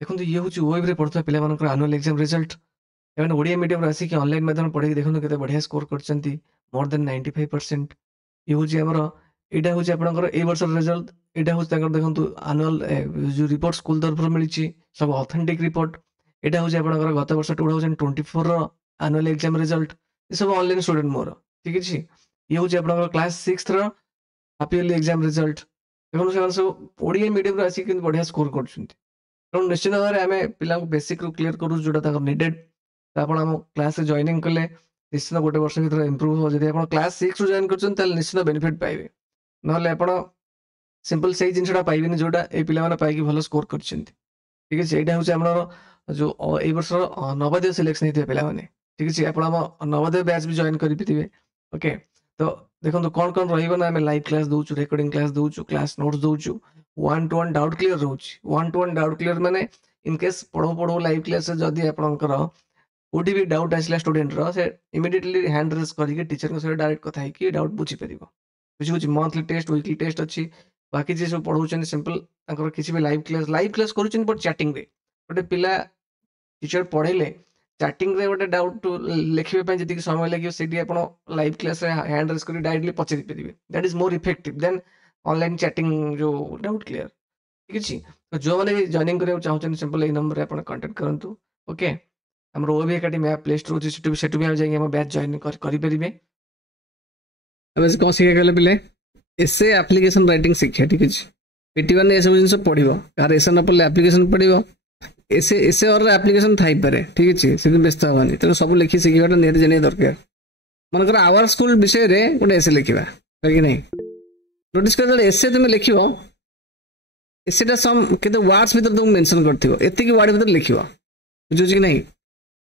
देखो ये हूँ ओएब रे पढ़ुवा पिलाମାନଙ୍କର आनुअल एग्जाम रिजल्ट एवं ओडिया मीडियम आसिक ऑनलाइन माध्यम पढ़े देखो केते बढ़िया स्कोर करछंती मोर देन 95%। ये हूँ आमर यहाँ हूँ आपंकर ए वर्ष रिजल्ट यहाँ हूँ देखो आनुअल जो रिपोर्ट स्कूल तरफ मिली सब ऑथेंटिक रिपोर्ट। यहाँ हूँ आपंकर गत वर्ष 2024 आनुअल एग्जाम रिजल्ट ये सब ऑनलाइन स्टूडेंट मोर ठीक है। ये हूँ आपंकर class 6 half yearly exam result देखो से सब ओडिया मीडियम आसिक बढ़िया स्कोर कर निश्चित भाव में आम पिला बेसिक रू क्लीयर करूँ जोटा निडेड तो आप क्लास जॉइनिंग कले निश्चित गोटे वर्ष भर इम्प्रूव हो जब आप क्लास 6 रू जॉइन कर निश्चित बेनिफिट पाइबे ना आप सिंपल से जिनसा पाइबे जोटा ये पिला पाई भल स्कोर कर ठीक है। यहाँ हूँ आम जो ये वर्ष नवोदय सिलेक्शन होते पे ठीक है आप नवोदय बैच भी जॉइन करेंगे ओके। तो देखो कौन कौन रहा आम लाइव क्लास दौचु रेकर्डिंग क्लास दौचु क्लास नोट्स दौचु 1-to-1 डाउट क्लियर रोच 1-to-1 डाउट क्लियर माने इनकेस पढ़ो पढ़ो लाइव क्लास जदि आपंकर कोटी भी डाउट आसला स्टूडेंट से इमिडिएटली हैंड रेज करके टीचर को डायरेक्ट कथा है डाउट बुझी पार बुझी मंथली टेस्ट वीकली टेस्ट अच्छी बाकी जी सब पढ़ाऊँ सिंपल किसी भी लाइव क्लास कर बट चैटिंग रे गोटे पिला टीचर पढ़ेले चैटिंग रे गोटे डाउट लिखा जी समय लगे से लाइव क्लास हैंड रेज कर डायरेक्टली पचारि पारे that is more effective than online chatting जो डाउट क्लियर ठीक है। तो जो मैंने भी जॉइनिंग करने चाहते सिंपल ये नंबर आप कांटेक्ट करूँ ओके। आम ओबी एकेडमी ऐप प्ले स्टोर अच्छी से बैच जॉइन करेंगे कौन शिक्षा कले पिले एसे एप्लिकेशन राइटिंग शिक्षा ठीक है। पीटी वन ये सब जिन पढ़ कार एसे न पढ़ले एप्लिकेशन पढ़ एसे एसे और एप्लिकेशन थाईपे ठीक है से व्यस्त हवानी तेनाली सब लिखी शिखा निहत जाना दरकार मनकर आवर स्कूल विषय में गोटे एसे लिखा कि नहीं नोटिस कर एसे तुम लिख एसेटा सम केते वर्ड्स भीतर तुम मेंशन करथिबो एतिकी वर्ड भीतर लिखिबो बुझुछि कि नहीं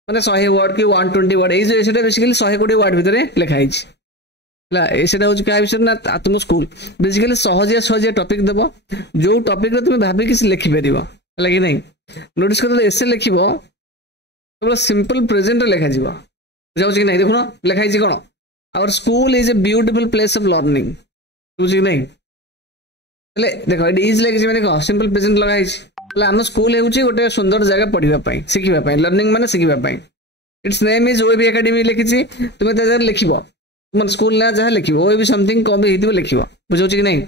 माने 100 वर्ड कि 120 वर्ड ए जे एसेटा बेसिकली 100 कोटी वर्ड भीतर लिखा हिच ला एसेटा होछि का विषय ना तुम school basically Sahajiya Sahajiya topic देबो जो टॉपिक रे तुम भाबी कि लिखि परिबो हला कि नहीं नोटिस कर एसे लिखिबो तो सिंपल प्रेजेंट रे लिखा जिवो बुझाउछि कि नहीं देखो लिखा हिच कोन our school is a beautiful place of learning बुझि कि नहीं देखो इज लगे मैंने कह सिंपल प्रेजेंट लगा आम स्कूल होची गोटे सुंदर जगह पढ़ाई शिखापी लर्निंग माने शिखापी it's name is OAB academy लिखी तुम लिख तुम स्कूल ना जहाँ लिख ओएबी समथिंग कम भी लिख बुझे कि नहीं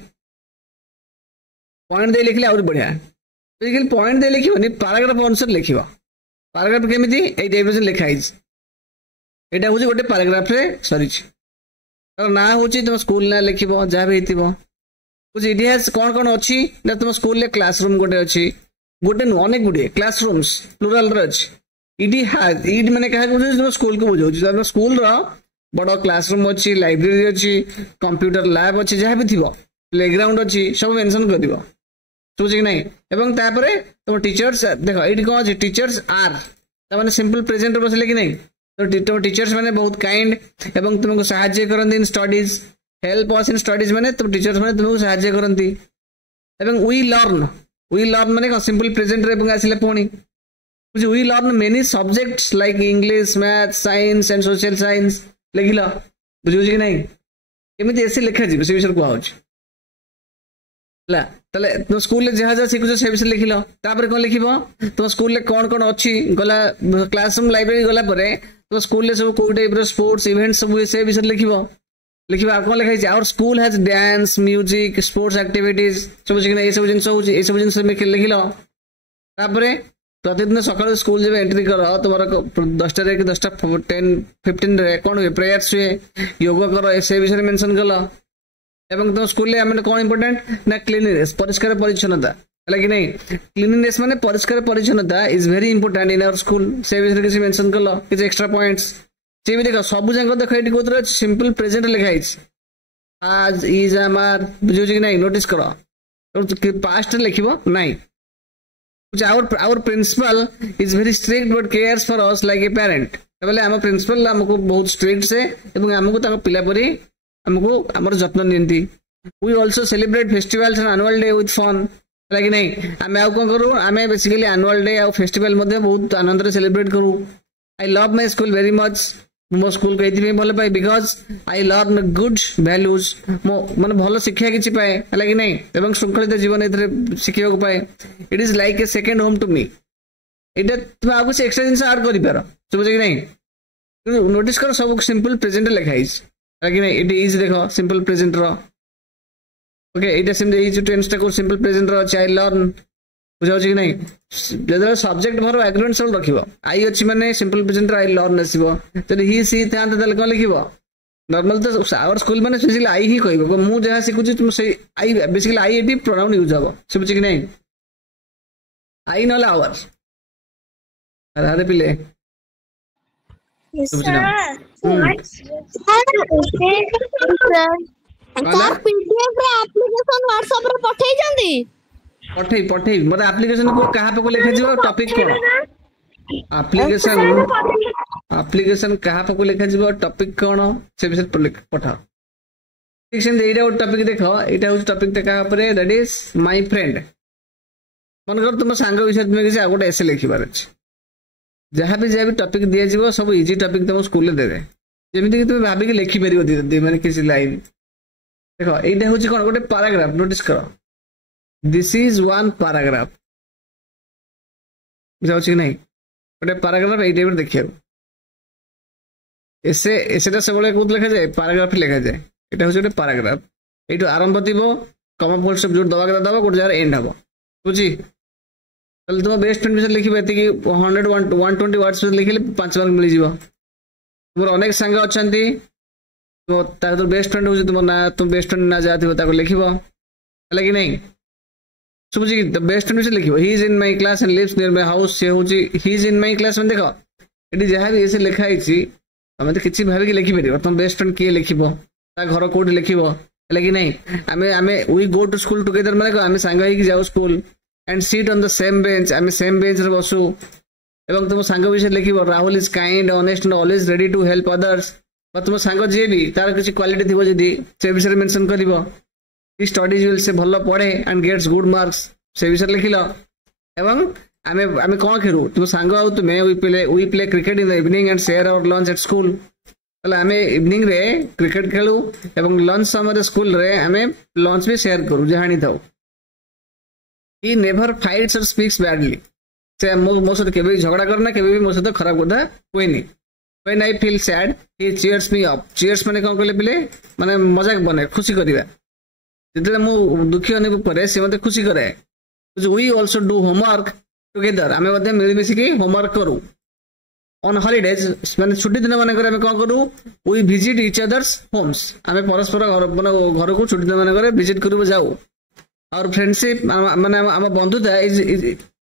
पॉइंट दे लिखले आउर बढ़िया बेसिकली पॉइंट दे लिखनी पाराग्राफ अनुसार लिख पाराग्राफ केमी ये टाइप लिखाई यहाँ हूँ गोटे पाराग्राफ सरी ना हूँ तुम स्कूल ना लिख जहाँ भी हो इतिहास कौन कौन अच्छी ना तुम स्कूल रे क्लासरूम गोटे अच्छी गोटे अनेक गुड़े क्लासरूम्स प्लुराल अच्छी इतिहास इट मैंने क्या तुम स्कूल को बुझाऊँ तुम स्कूल बड़ क्लासरूम अच्छी लाइब्रेरी अच्छी कंप्यूटर लैब अच्छी जहाँ भी थी प्लेग्राउंड अच्छी सब मेंशन कर समझ कि नहीं एवं तापर तुम टीचर्स देख ये कौन अच्छे टीचर्स आर मैंने सिंपल प्रेजेंट बसले कि नहीं तो तुम टीचर्स मैंने बहुत काइंड एवं तुमको साहाय्य करते in studies help us in studies मैंने तुम टीचर्स मैंने तुमको साहाय्य करती वी लर्न माने कौन सिंपल प्रेजेंट रे आसिले पुणी we learn many subjects like English math science and social science लिखिल बुझे कि नहीं केमी ऐसे लिखा जी से विषय कहले तुम स्कूल जहाँ जहाँ शिखुच से विषय लिखिल कौन लिख तुम स्कूल कौन कौन अच्छी गला क्लासरूम लाइब्रेरी गला तुम स्कूल सब कौ टाइप स्पोर्ट्स इवेंट सब से विषय लिख लिखा कौन लिखाई our school has dance music sports activities सब सब जिन लिखिल प्रतिदिन सकाल स्कूल जब एंट्री कर तुम 10टा कि 10टा 10-15 रे कौन हुए प्रेयर्स हुए योगा कर से विषय मेंशन कल एवं तुम स्कूल में कौन इंपोर्टेंट ना क्लीनलीनेस परिष्कार परिच्छन्नता है कि नहीं क्लीनलीनेस माने परिष्कार परिच्छन्नता is very important in our school से विषय किसी मेंशन कल किसी एक्स्ट्रा पॉइंट्स सी भी देख सब जाक देख ये कौन सिंपल प्रेजेंट लिखाई आज इज आमार बुझे कि नहीं नोटिस कर पास्ट लिख ना our principal is very strict but cares for us like a parent बोले आम प्रिंसिपल हमको बहुत स्ट्रिक्ट से एवं हमको ताको पिला परी हमको हमर जत्न नियंती we also celebrate festivals and annual day with fun है कि नहीं आम आउ कौन करूँ आम बेसिकली एनुअल डे आ फेस्टिवल बहुत आनंद रे सेलिब्रेट करूँ I love my school very much मो स्कूल को भल पाए because I learn good values मो माने भल शिक्षा किसी पाए है कि नहीं एवं श्रृंखलित जीवन ए शिखा पाए it is like a second home to me एटा तुम आगु से एक्स्ट्रा जिंस ऐड करि पारो समझ कि नहीं नोटिस करो सब सिंपल प्रेजेंट लिखा हिस कि नहीं इट इज देखो simple present row okay Etah simple is tense टा को सिंपल प्रेजेंट रो चाइल्ड लर्न बुझाउ कि नहीं जदर सब्जेक्ट भर एग्रीमेंट सब रखिबो आई अछि माने सिंपल प्रेजेंट आई लर्न आसीबो जदि ही सी थांत तले कोन लिखिबो नॉर्मल तो आवर स्कूल माने स्पेशली आई ही कहबो मु जहा सिखुची तुम से I basically I eighty pronoun use हबो समझ कि नहीं आई नला आवर राधे पिले पीडीएफ रे एप्लीकेशन व्हाट्सएप रे पठेई जंदी पठेई मते एप्लीकेशन को कहा पे को लिखा जीवो टॉपिक कोन एप्लीकेशन कहा पे को लिखा जीवो टॉपिक कोन से विषय पठा ठीक से एटा टॉपिक देखो एटा हो टॉपिक ता कहा पर दैट इज माय फ्रेंड मन कर तुम सांग विषय तुम किसी आ गोटे एसे लिखिबार अछि जहाँ भी टॉपिक दिया जीवो सब इजी टॉपिक तुम स्कूल दे दे जेमिति कि तुम भाबी के लिखि परिबो दे माने किसी लाइन देखो एटा होची कोन गोटे पैराग्राफ नोटिस करो दिस इज वन पैराग्राफ बुझाउ कि नहीं गोटे पैराग्राफ एई टाइप देखियो एसे एसेटा सबले कोत लिखा जाए पैराग्राफ लिखा जाए एटा होची गोटे पैराग्राफ एटु आरंभ दिबो कमा फुल स्टॉप जोड़ दबा के दबा गोटे जगह एंड हबो बुझी तले तुम बेस्ट फ्रेंड विषय लिखिबे एति 100 120 वर्ड्स लिखिले 5 मार्क मिल जीवो तुमर अनेक संग अछंती तो तार बेस्ट फ्रेंड होची तुम ना तुम बेस्ट फ्रेंड ना जाथिबो ताको लिखिबो हला कि नहीं सुबुजी द बेस्ट फ्रेंड विषय लिखिबो he is in my class and lives near my house से होची he is in my class में देखो एटी जहां भी ऐसे लिखा हिची तमे तो किछि भाबी के लिखि परिबो तुम बेस्ट फ्रेंड के लिखिबो ता घर कोड लिखिबो हला कि नहीं आमे we go to school together माने को आमे संग होई कि जाऊ school and sit on the same bench आमे सेम बेंच रे बसु एवं तुम सांग विषय लिखिबो Rahul is kind honest and always ready to help others और तुम सांग जे भी तार किछि क्वालिटी थिबो जदी से विषय मेंशन करिवो ही स्टडीज विल से भल्ला पढ़े एंड गेट्स गुड मार्क्स से विषय लिखिलो एवं आमे आमे कोन खेरु तुम सांग आउ तुमे we play cricket in the evening and share our lunch at school तले आमे इवनिंग रे क्रिकेट खेलु एवं लंच समय स्कूल रे आमे लंच भी शेयर करू जहानी थाउ he never fights or speaks badly से मो सहित केबे झगड़ा करना केबे भी मो सहित खराब कथा कोइनी when I feel sad he cheers me up cheers माने कोन कहले पिले माने मजाक बने खुशी करिवा जेतले मो दुखी अनुभव करे से मते खुशी करे we also do homework together आमे मते मिल मिसी के होमवर्क करू on holidays माने छुट्टी दिन माने करे आमे कोन करू we visit each other's homes आमे परस्पर घर को छुट्टी दिन माने करे विजिट करू जाऊ और फ्रेंडशिप माने हम बंधुता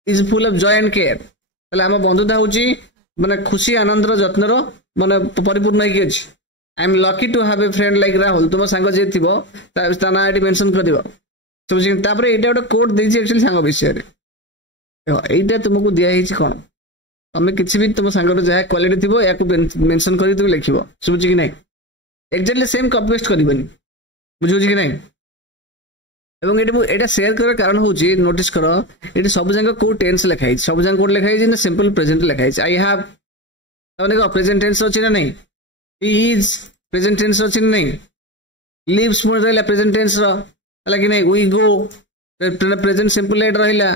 is full of Joy and care तले हम बंधुता होची माने खुशी आनंद रो जत्न रो माने परिपूर्ण है कि अछि I am lucky to have a friend like Rahul तुम संग जे थिबो ता ना एटी मेंशन कर दिबो समझि तापरे एटा गोटे कोड देछि एक्चुअली संग विषय रे देखो एटा तुमको दिया हिछि कोन तमे किछि भी तुम संग रो जहा क्वालिटी थिबो याकू मेंशन करि तुम लिखिबो समझि कि नहीं एक्जेक्टली सेम कॉपी पेस्ट करिबनी बुझुछि कि नहीं एवं एटा शेयर कर कारण होची नोटिस करो एटी सब जंग को टेंस लिखाई सब जंग कोड लिखाई जे सिंपल प्रेजेंट लिखाई आई हैव तने को प्रेजेंट टेंस अछि ना नहीं ही इज प्रेजेंट टेंस अछि ना नहीं लिव्स मोर रहला प्रेजेंट टेंस रो हला कि नहीं वी गो प्रेजेंट सिंपल लेट रहला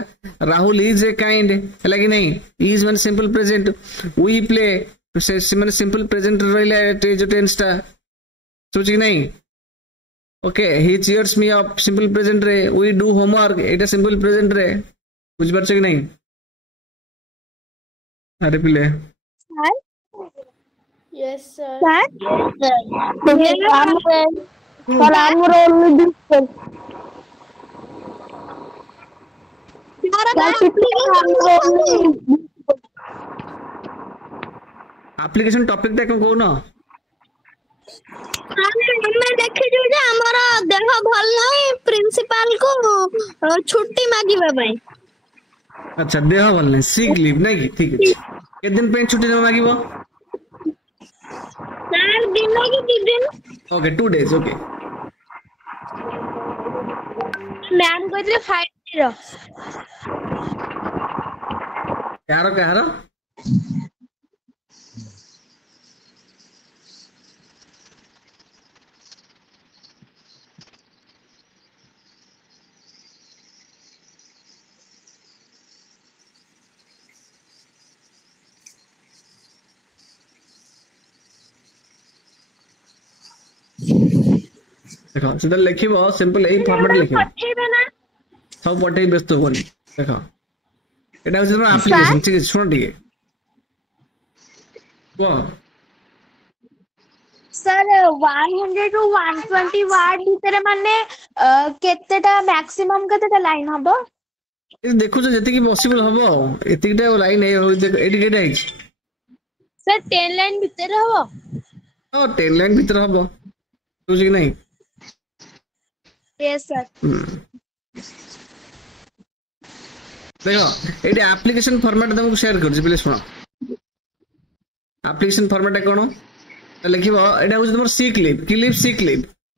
राहुल इज ए काइंड हला कि नहीं is one simple present we play माने सिंपल प्रेजेंट रहला जो टेंस ता सोच कि नहीं okay he cheers me up simple present रे वी डू होमवर्क एटा सिंपल प्रेजेंट रे बुझ परछ कि नहीं अरे पिले सर यस सर सर हमरो डिस्कस एप्लीकेशन टॉपिक ता को ना हमें देखि जो जे हमर देह भल नहीं प्रिंसिपल को छुट्टी मागिबा पई अच्छा देह भल नहीं सिक लीव नहीं की ठीक है के दिन पे छुट्टी मागिबो सर दिन की 2 दिन ओके 2 days ओके मैम कहले 5 रो कहारो देखो सीधा लिखिबो सिंपल एई फॉर्मेट लिखिबो पठेबे ना सब पठेई व्यस्त होबनी देखो एटा होची तोर एप्लीकेशन ठीक है सुन ठीक है वो सर 100 टू 120 वर्ड भितर माने केतेटा मैक्सिमम केतेटा लाइन हबो ए देखु जे जति की पॉसिबल हबो एतिकटा लाइन ए हो देखो एटी केटा है सर 10 लाइन भितर हबो ओ 10 लाइन भीतर हबो बुझी नहीं यस सर देखो एटी एप्लीकेशन फॉर्मेट तुमको शेयर कर प्लीज सुनो एप्लीकेशन फॉर्मेट कोन लिखिबो एटा हो तुम सिक लीव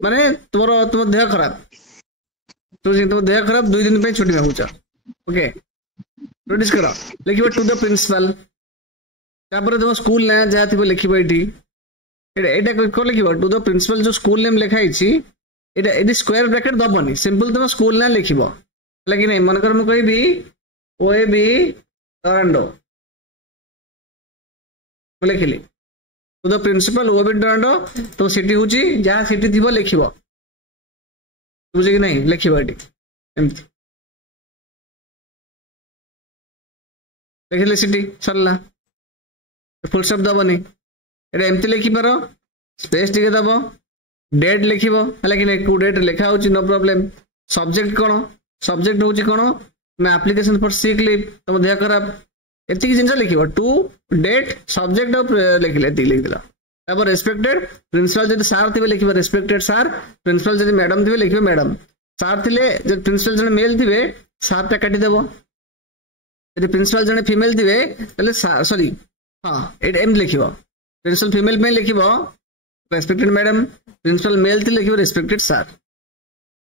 माने तुम देह खराब तुम देह खराब 2 दिन पे छुट्टी मांगुछ ओके नोटिस करो लिखिबो टू द प्रिंसिपल तापर तुम स्कूल ना जा थिबो लिखिबो एटी एटा को लिखिबो टू द प्रिंसिपल जो स्कूल नेम लिखाई छी एटा एडी स्क्वायर ब्रैकेट दबनी सिंपल तुम स्कूल ना लिखिबो लगी नहीं मन कर मु कहबी ओएबी टोरंटो लिखिली to the principal OAB Toronto तो सिटी होची जहां सिटी थिबो लिखिबो बुझे कि नहीं लिखिबो एटी एमती लिखिले सिटी सरला फुल स्टॉप दबनी एटा एमती लिखि पारो स्पेस टिके दबो डेट लिखिबो हला कि नहीं को डेट लिखा होची नो प्रॉब्लम सब्जेक्ट कोन सब्जेक्ट होची कोन ना एप्लीकेशन फॉर सिक लीव तुम देह खराब एति जिंस लिखिबो टू डेट सब्जेक्ट ऑफ लिखले ती लिख दिला तापर रेस्पेक्टेड प्रिंसिपल जदि सर थिबे लिखिबो रेस्पेक्टेड सर प्रिंसिपल जदि मैडम थिबे लिखिबो मैडम सर थिले जदि प्रिंसिपल जने मेल थिबे सर ता काटी देबो यदि प्रिंसिपल जने फीमेल थिबे तले सॉरी हां एट एम लिखिबो प्रिंसिपल फीमेल में लिखिबो रेस्पेक्टेड मैडम प्रिंसिपल मेल थी लिखिबो रेस्पेक्टेड सर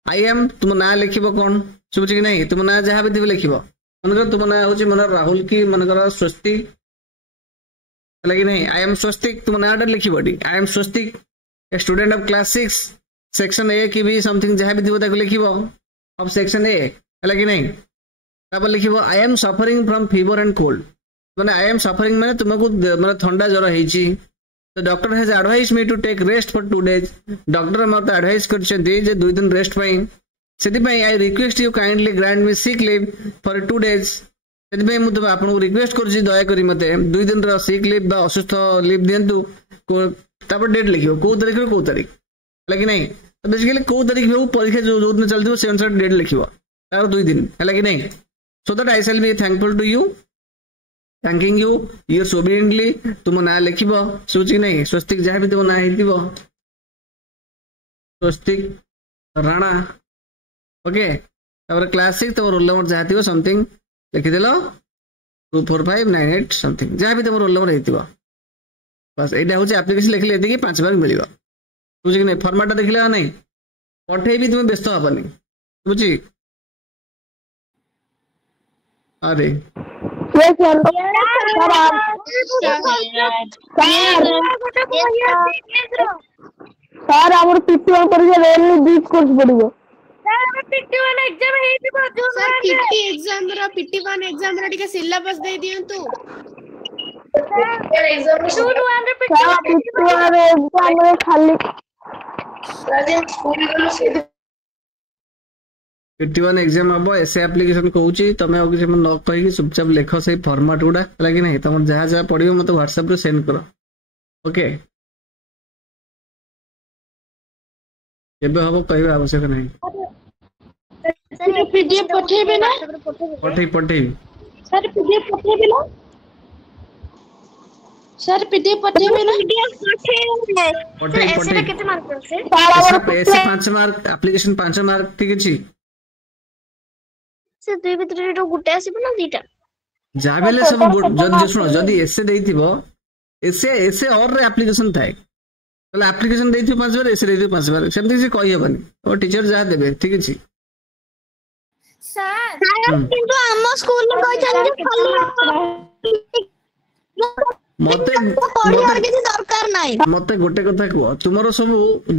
आई एम तुम ना लिखिबो कोन सुबुची कि नहीं तुम ना जहां भी थिबे लिखिबो मनकर तुम ना होची मन राहुल की मनकर स्वस्ति लगी नहीं आई एम स्वस्तिक तुम ना लिखिबो डी I am Swastik a student of class 6 section A की भी समथिंग जहां भी थिबो ताको लिखिबो ऑफ सेक्शन ए लगी नहीं तापर लिखिबो I am suffering from fever and cold माने आई एम सफरिंग माने तुमको माने ठंडा ज्वर हेची The doctor has advised me to take rest for 2 days. Doctor मत advice करछन्ती जे 2 दिन रेस्ट पई सेति पई I request you kindly grant me sick leave for 2 days. सेति पई मु आपन को रिक्वेस्ट करछि दया करी मते 2 दिन रो सिक लीव बा असुस्थ लीव देंतु तापर डेट लिखियो को तारीख लगी नहीं तो बेसिकली को तारीख हो परीक्षा जो दिन चलथिबो से अनुसार डेट लिखियो तार 2 दिन लगी नहीं so that I shall be thankful to you thanking you your obediently तुम ना लिखिबो सोची नहीं स्वस्तिक जहां भी तुम ना हेतिबो स्वस्तिक राणा ओके तापर क्लास 6 तुम रोल नंबर जहां थिबो समथिंग लिखि देलो 24598 समथिंग जहां भी तुम रोल नंबर हेतिबो बस एटा होची एप्लीकेशन लिखले एति कि 5 मार्क मिलिबो बुझी कि नहीं फॉर्मेट देखले नहीं पठे भी तुम व्यस्त हबनी बुझी अरे सर हमर पिटी1 करिए रेल बीच कोर्स पडिबो सर हमर पिटी1 एग्जाम हेतिबो जो सर पिटी1 एग्जाम रा टिके सिलेबस दे दियंतु सर एग्जाम पिटी1 एग्जाम रे खाली राजन स्कूल गलो से 51 एग्जाम अब ऐसे एप्लीकेशन कहूची तमे और किसी न कहि कि चुपचाप लिख से फॉर्मेट गुडा लगी नहीं तुम जहां जहां पढियो मते WhatsApp रे सेंड करो ओके केबे हबो कहबे आवश्यक नहीं सर पीडीएफ पठेबे ना पठेई सर पीडीएफ पठेबे ना सर पीडीएफ पठेबे ना पठेबे ऐसे केते मार्क से ऐसे 5 मार्क एप्लीकेशन 5 मार्क ठीक अछि से दुई भीतर जो गुटे आसीबो ना दीटा जाबेले सब जदी सुनो जदी एसे देइथिबो एसे और रे एप्लीकेशन थाए तले एप्लीकेशन देइथिबो 5 बार एसे देइथिबो 5 बार सेमति से कहि हेबनी और टीचर जा देबे ठीक अछि सर किंतु हम स्कूल में कहि छन खाली मते किसी दरकार नाही मते गोटे कथा को तुमरो सब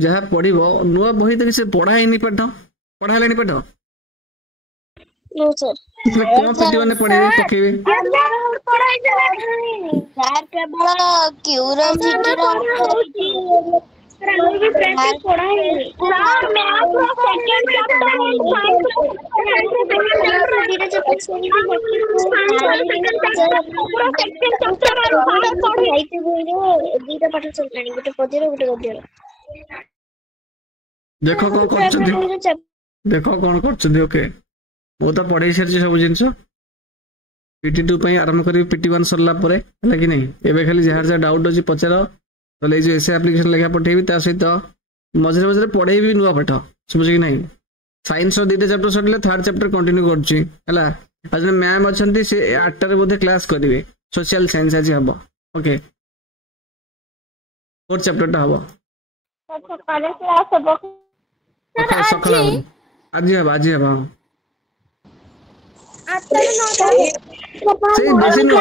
जहा पढिबो नुवा बही त किसे पढाई नि पढालेनी पाठ नो सर कोन पिटीवन पढेबे पकेबे पढाई सर केवल क्यूरियोसिटी हमने भी प्रैक्टिस पढ़ा है सर मैथ का सेकंड चैप्टर है साइंस का दीटा चैप्टर सेकंड चैप्टर और पढ़ाइते बोलो दीटा पाठ चललानी गोटे पद्यर गोटे गद्यर देखो कौन करछथि देखो कौन करछथि ओके मु तो पढ़ाई सारी सब जिनस PT2 पई आरंभ करी PT1 सरला परे हला कि नहीं एबे खाली जहार जा डाउट अछि पचार तले जो एसे एप्लीकेशन लेखा पठेबी ता सहित मझरे मझरे पढ़ेबी नुआ पाठ समझ कि नहीं साइंस रो दीटा चैप्टर सटले थर्ड चैप्टर कंटिन्यू करछि हला आज मैम अछंती से 8 रे बोधे क्लास करिवे सोशल साइंस आज हबो ओके फोर्थ चैप्टर ता हबो सकाले क्लास हबो सर आज हबो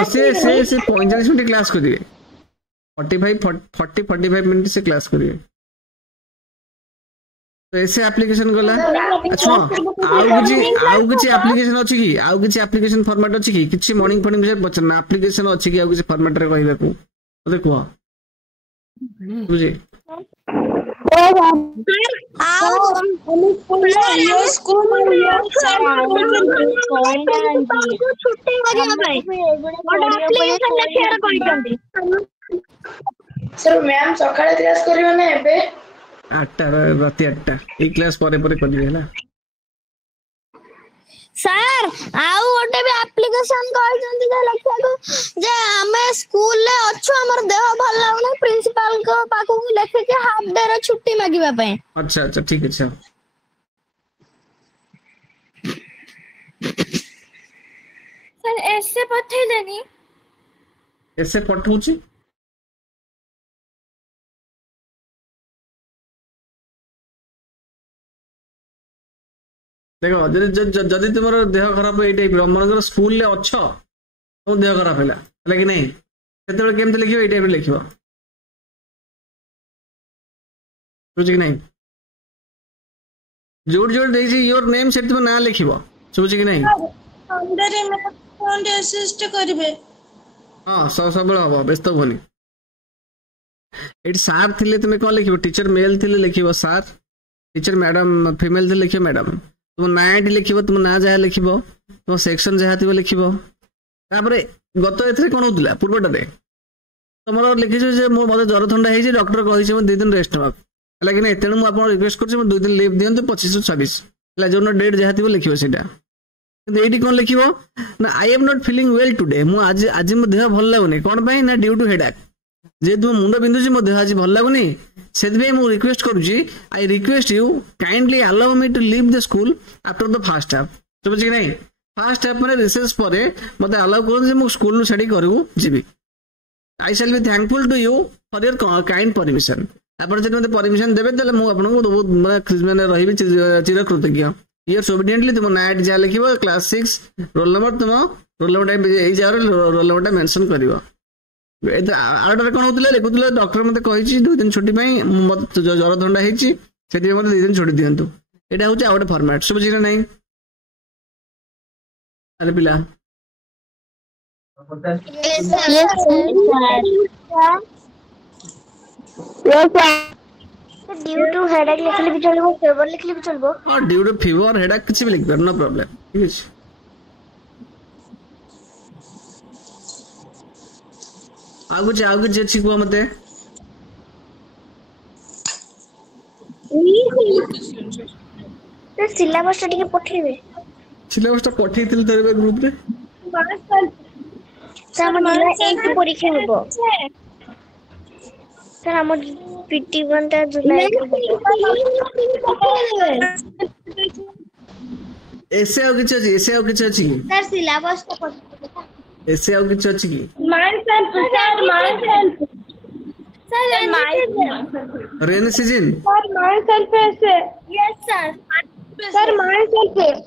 से से 45 मिनट क्लास करिवे 45 मिनट से क्लास करिए तो ऐसे एप्लीकेशन गला अच्छा आउ किछि एप्लीकेशन अछि कि आउ किछि एप्लीकेशन फॉर्मेट अछि कि किछि मॉर्निंग फॉर्मिंग से बचना एप्लीकेशन अछि कि आउ किछि फॉर्मेट रे कहबे को मते को बुझे सर मैम सकाळे क्लास करियो ना एबे 8टा राती 8टा ई क्लास परे परे करिवे हला सर आउ ओटे भी एप्लीकेशन कहजंती जे लखा को जे हमें स्कूल ले अच्छो हमर देह भल लागले प्रिंसिपल को पाखु लेखे के हाफ डे रे छुट्टी मागिबा पय अच्छा अच्छा ठीक है सर ऐसे पठै देनी ऐसे पठौची देखो जदि तुम देह खराब ये टाइप मन स्कूल ले अच्छ तुम देह खराब है कि नहीं से केमती लिख ये टाइप लिख बुझे कि नहीं जोड़ जोड़ दे योर नेम से तुम ना लिख बुझे कि नहीं हाँ सब हम व्यस्त होनी ये सार थे तुम कौन लिख टीचर मेल थे लिख सार टीचर मैडम फीमेल थे लिख मैडम तुम ना लिख तुम ना जहाँ लिख तुम सेक्शन जहाँ थी लिख गत ए कौन होता पूर्वटे तुम लिखी मत ज्वर थंडा है डॉक्टर कही 2 दिन रेस्ट ना है कि नहीं तेणु मुझे रिक्वेस्ट कर 2 दिन लिव दिखाँ 25-26 जो डेट जहाँ थी लिखे से ये कौन लिख ना I am not feeling well today मुझे आज मो देह भल लगुनि कौन ना ड्यू टू हेडाक जेहेतु मुंड बिंधुची मो देह आज भल लगुनि से रिक्वेस्ट करुच्ची I request you kindly allow me to leave the school after the first half समझ कि नहीं फर्स्ट हाफ में रिसेस पर मत अलाउ कर स्कूल छाड़ी घर जी I shall be thankful to you for your kind permission आप मत परमिशन देवे तो मुझे मैंने रही चिरकृतज्ञ इयर्स ओबिडिएंटली तुम ना जहाँ लिख क्लास 6 रोल नंबर तुम रोल नंबर जगह रोल नंबर मेंशन कर आरटा कौन होता लिखुले डॉक्टर मत कही 2 दिन छुट्टी मत ज्वर थंडा है 2 दिन छुट्टी दिंतु यहाँ हूँ आउ गए फर्माट सब बुझे नहीं अरे पिला ड्यू टू हेडेक लिखले भी चलबो फेवर लिखले भी चलबो हां ड्यू टू फीवर हेडेक किछ भी लिख दर नो प्रॉब्लम ठीक है आगु जे छी को मते तो सिलेबस टिके पठेबे सिलेबस तो पठेई थिल तोरे ग्रुप रे सर मन एक परीक्षा हेबो सर हम PT1 ता जुलाई ऐसे हो किछ अछि सर सिलेबस तो ऐसे हो किछ अछि की mind self sir rain season sir mind self ऐसे यस सर माइंड सेल्फ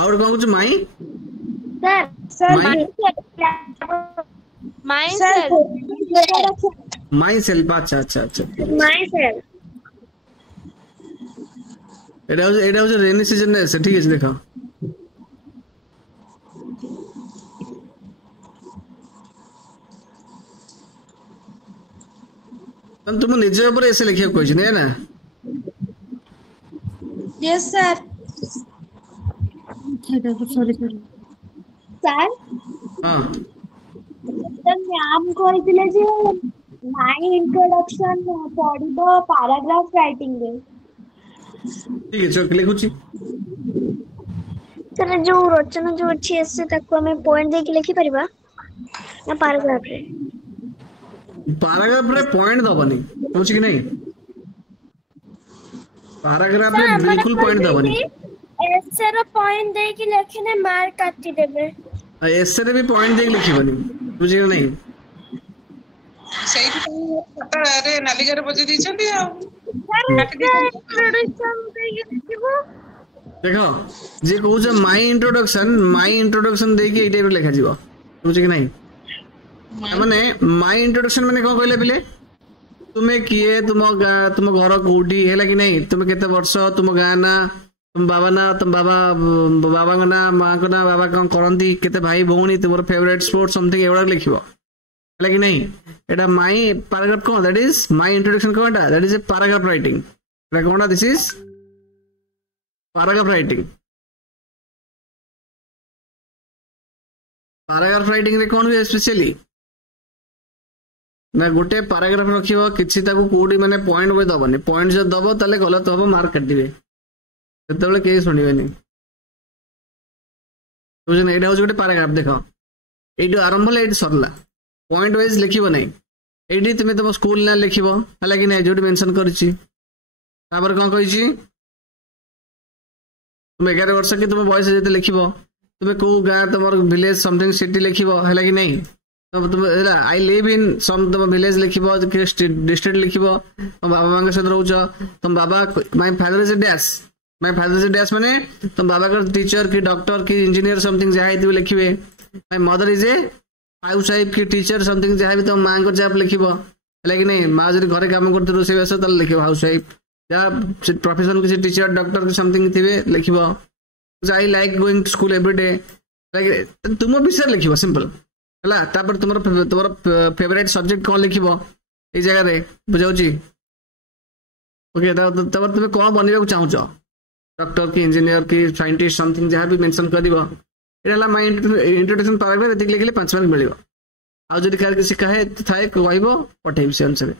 और कौन कुछ माई सर माई सेल्फ अच्छा माइंड सेल्फ एटा हो रेनी सीजन ने से ठीक है देखो तुम निज ऊपर ऐसे लिखियो कोई नहीं है ना यस सर सॉरी सर हां मैम कहते जे माय इंट्रोडक्शन पढ़िबो पैराग्राफ राइटिंग रे ठीक है चल लिखु छी सर जो रचना जो अच्छी ऐसे तक हमें पॉइंट दे के लिखि परिबा ना पैराग्राफ रे पॉइंट दबनी बुझ कि नहीं पैराग्राफ रे बिल्कुल पॉइंट दबनी एसे रो पॉइंट दे के लिखने मार्क काटी देबे एसे रे भी पॉइंट दे के लिखिबनी बुझ कि नहीं सही अरे नालिगर बजे दीचंदी आ देखो जे कहू छ माय इंट्रोडक्शन दे के एटे लिखा जीवो बुझ कि नहीं माने माय इंट्रोडक्शन माने को कहले बिले तुमे किए तुम घर कोठी हैला कि नहीं तुम केते वर्ष तुम गाँ ना तुम बाबा का ना माँ को ना बाबा कौन करंती केते भाई भौणी तुम फेवरेट स्पोर्ट्स समथिंग एवडा लिखिबो हैला कि नहीं एटा माय पैराग्राफ को दैट इज माय इंट्रोडक्शन कोटा that is a paragraph writing एटा कोना दिस इज पैराग्राफ राइटिंग रे कोन भी स्पेशली ना गोटे पैराग्राफ रखिबो किछि ताको कोडी माने पॉइंट होय दबनी पॉइंट जो दबो तले गलत होबो मार्क काट दिबे सेतबेले केही सुनिबेनी बुझन एटा हो गोटे पैराग्राफ देखो एटु आरंभ ले एटु सरला पॉइंट वाइज लिखिबो नै एडी तुमे तुम स्कूल ना लिखिबो हला कि नै जोटी मेंशन करछि तापर कोन कहिछि तुम 11 वर्ष के तुम बयस जेते लिखिबो तुमे को गाँ तुमर विलेज समथिंग सिटी लिखिबो हला कि नै तुम आई लिव इन सम तुम विलेज लिखिबो डिस्ट्रिक्ट लिखिबो तुम बाबा मांगे साथ रहउछ तुम बाबा my father is a dash माने तुम बाबा का टीचर की डॉक्टर की इंजीनियर समथिंग जहा हितु लिखिबे my mother is a housewife की टीचर समथिंग जहा भी तुम मां को जॉब लिखिबो हला कि नै मां जरी घरे काम करते रोसे बेस त लिखिबो हाउस वाइफ या प्रोफेशनल किसी टीचर डॉक्टर की समथिंग थिबे लिखिबो I like going to school every day like तुम विषय लिखिबो सिंपल हला तापर तुमर फेवरेट सब्जेक्ट कोन लिखिबो ए जगह रे बुझाउची ओके तापर तुम कोन बनिबा को चाहू छ डॉक्टर की इंजीनियर की साइंटिस्ट समथिंग जहां भी मेंशन करदिबो एला माय इंट्रोडक्शन पैराग्राफ एतिक लिखले 5 मार्क मिलिबो आ जदी कार किसी कहे थाए कहबो पठेबी से अनुसार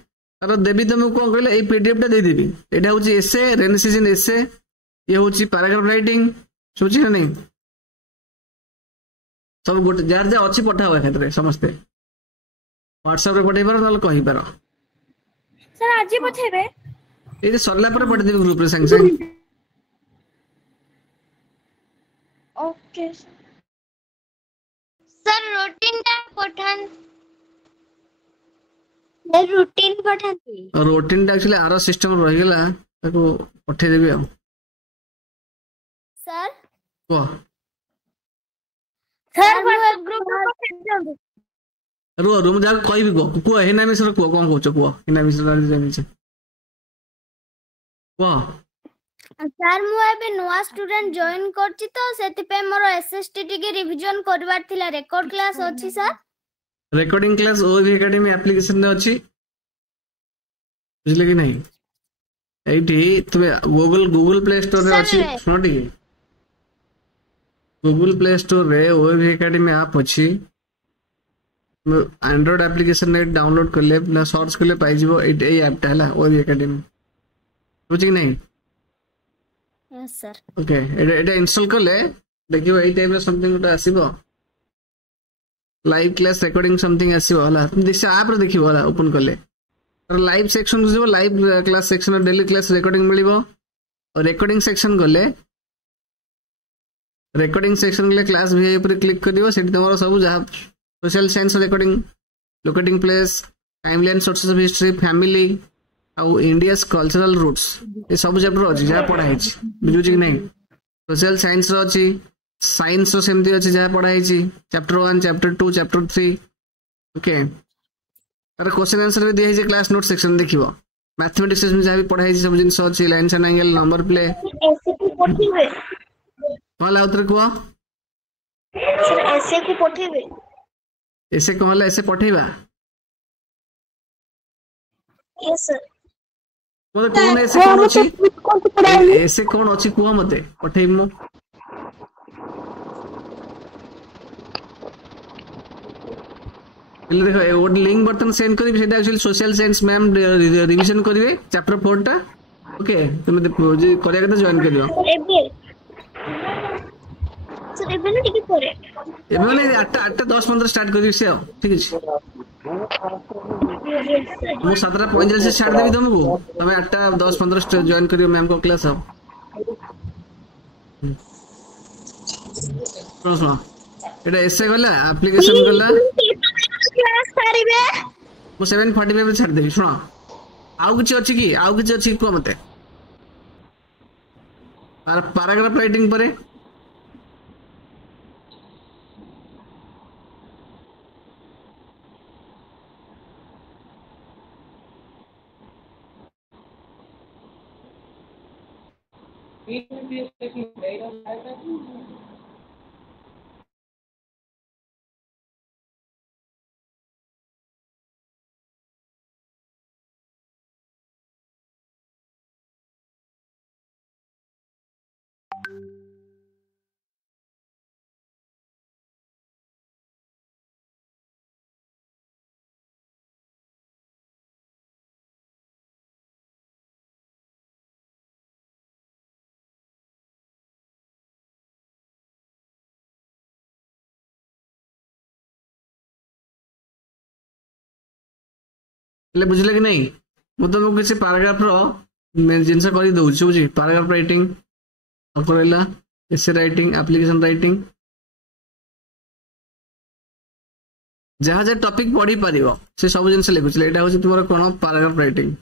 तार देबी तुम कोन कहले ए पीडीएफ टा दे देबी एटा होची एसे रेनी सीजन एसे ये होची पैराग्राफ राइटिंग सोची ना नहीं सब गोटे जार जा अच्छी पठाओ एखतरे समस्ते व्हाट्सएप रे पठाई पारो नल कहि पारो सर आज ही पठेबे ए सरला पर पठ देबी ग्रुप रे संग संग ओके सर रूटीन टा पठान रूटीन एक्चुअली आरो सिस्टम रह गेला ताको पठे देबी आ सर को सर ग्रुप में पठे दियौ रो रूम जा कहबी को हेना मिश्र को कोन कहछ को हेना मिश्र जानि छ को सर मु एबे नोआ स्टूडेंट जॉइन करछि तो सेति पे मोर एसएसटी टिके रिवीजन करबार थिला रेकॉर्ड क्लास अछि सर रिकॉर्डिंग क्लास ओवी एकेडमी एप्लीकेशन ने अछि बुझले कि नहीं एठी तुमे गूगल प्ले स्टोर रे अछि सुनो टिके गूगल प्ले स्टोर रे ओवी एकेडमी ऐप अछि एंड्रॉइड एप्लीकेशन ने डाउनलोड कर ले ना सर्च कर ले पाई जीवो ए ऐप टा हला ओवी एकेडमी बुझ कि नहीं यस सर ओके एटा इंस्टॉल कर ले देखियो ए टाइप रे समथिंग उटा आसीबो लाइव क्लास रिकॉर्डिंग समथिंग आसीबो हला दिस ऐप रे देखिबो हला ओपन कर ले और लाइव सेक्शन जो live class section daily class recording मिलिबो और रिकॉर्डिंग सेक्शन गले रिकॉर्डिंग सेक्शन गले क्लास वी ऊपर क्लिक करियो सेठी तमरो सब जहा social science recording locating place timeline sources of history family आउ इंडियास कल्चरल रूट्स ए सब चैप्टर अछि जहा पढा हिच बुझु कि नहीं सोशल साइंस रो अछि साइंस रो सेमती अछि जहा पढा hitch chapter 1 chapter 2 chapter 3 okay तार क्वेश्चन आंसर भी दिया है क्लास नोट सेक्शन देखिबो मैथमेटिक्स में जहा भी पढा हिच सब जिंस अछि lines and angle number play ऐसे को पठिबे होला उतर को सर ऐसे को पठिबे ऐसे कहला ऐसे पठेबा यस सर मते कोन ऐसे कोन अछि ऐसे कोन अछि कुआ मते पठेइम नो देखो गोटे लिंक बर्तन सेंड करी सेटा actually social science ma'am revision करिवे चैप्टर 4 टा ओके तुम जे करिया के जॉइन करियो एबे सर एबे न टिके परे एबे माने 8:10-15 स्टार्ट करियो से ठीक अछि मु 7:45 से छाड़ देबी तुमको तमे 8:10-15 जॉइन करियो मैम को क्लास अब सुनो एटा ऐसे गला एप्लीकेशन गला क्लास सारिबे मु 7:45 पे छाड़ देबी सुनो आउ किछ अछि की आउ किछ अछि को मते पैराग्राफ राइटिंग परे ले बुझले कि नहीं मु तुमको किसी पैराग्राफ रो जिनस कर दउछि बुझी पैराग्राफ राइटिंग अपरेला एसे राइटिंग एप्लीकेशन राइटिंग जहाँ जे टॉपिक पढ़ी पारिबो से सब जिनस लिखुछि एटा होछि तुमरो कोन पैराग्राफ राइटिंग